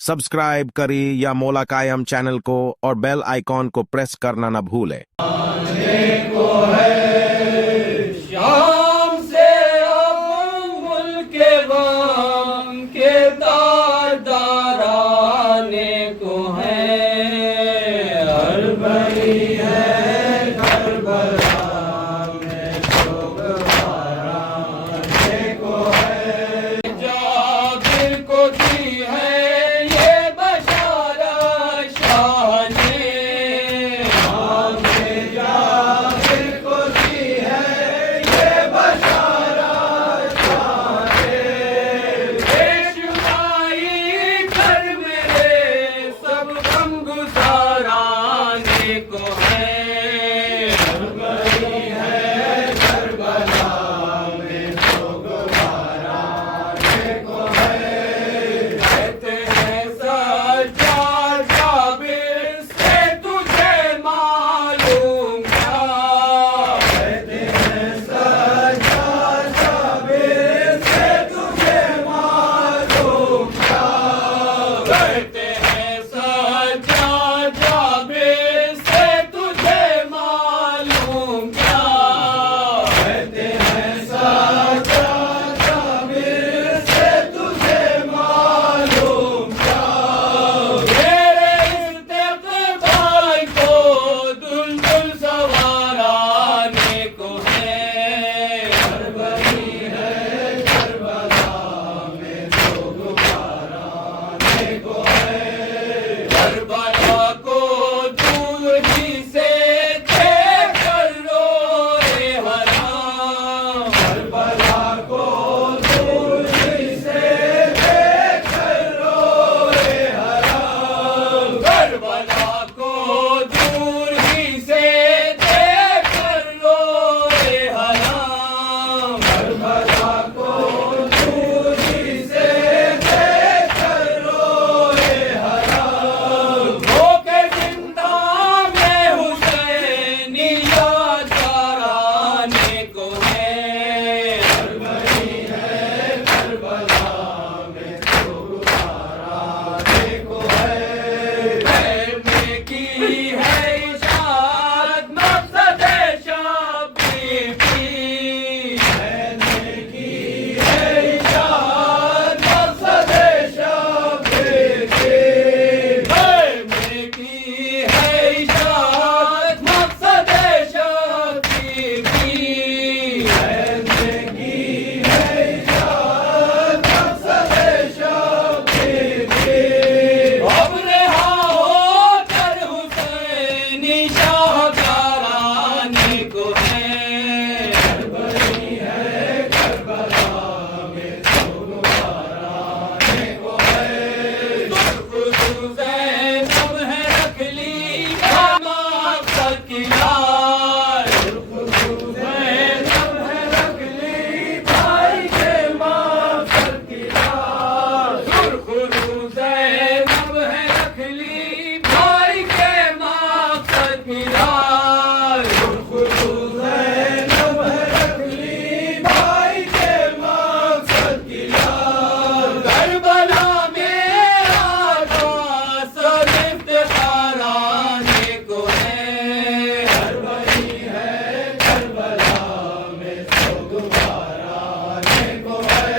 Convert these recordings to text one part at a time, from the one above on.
Subscribe करें या मौला कायम चैनल को और बेल आइकॉन को प्रेस करना न भूलें। शाम से अब मुल्क वाम के तारदाराने को है, अरबई है करबला में शोभवाराने को है। जाबिर को दी है ये बशारा शाह ने, जाबिर को दी है ये बशारा शाह ने। बेशुमाई कर मेरे सब गम गुजाराने को है, अरबई है करबला में शोभवाराने को है। कहते हैं सज्जाद जाबिर से तुझे मालूम क्या, कहते हैं सज्जाद जाबिर से तुझे मालूम क्या, कहते हैं सज्जाद जाबिर से तुझे मालूम क्या, कहते हैं सज्जाद जाबिर से तुझे मालूम क्या। मेरे इस्तेक़बाल को दुल्दुल सवाराने को है, अरबई है करबला में शोभवाराने को है। करबला को दूर ही से देख कर रोए हराम, करबला को दूर ही से देख कर रोए हराम, करबला को दूर ही से देख कर रोए हराम, करबला को दूर ही से देख कर रोए हराम। होके जिंदा में हुसैनी याद कराने को है, अरबई है करबला में शोभवाराने को है। मैंने की है इशारत मकसद शबीर की, मैंने की है इशारत मकसद शबीर की, मैंने की है इशारत मकसद शबीर की, मैंने की है इशारत मकसद शबीर की। अब रहा हो कर हुसैनी शाहकाराने को है, अरबई है करबला में शोभवाराने को है। ज़ैनब है रख ली मकसद की लाज, ज़ैनब है रख ली भाई के मकसद की लाज, ज़ैनब है रख ली भाई के मकसद की लाज, ज़ैनब है रख ली भाई के मकसद की लाज। करबला में आका सब इफ्तिखाराने को है, अरबई है करबला में शोभवाराने को है।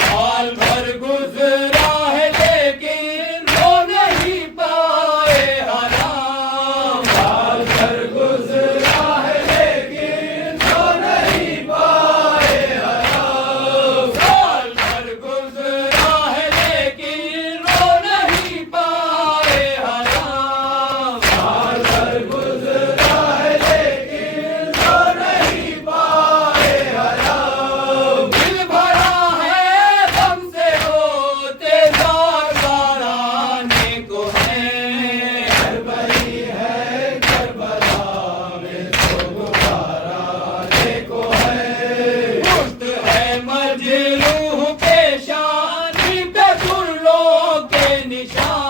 साल भर गुजरा है लेकिन रो नहीं पाए हराम, साल भर गुजरा है लेकिन रो नहीं पाए हराम, साल भर गुजरा है लेकिन रो नहीं पाए हराम, साल भर गुजरा है लेकिन रो नहीं पाए हराम। दिल भरा है गम से रोते ज़ाराने को है, अरबई है करबला में शोभवाराने को है। पुश्त है मजरूह पेशानी पे सुरलों के निशान,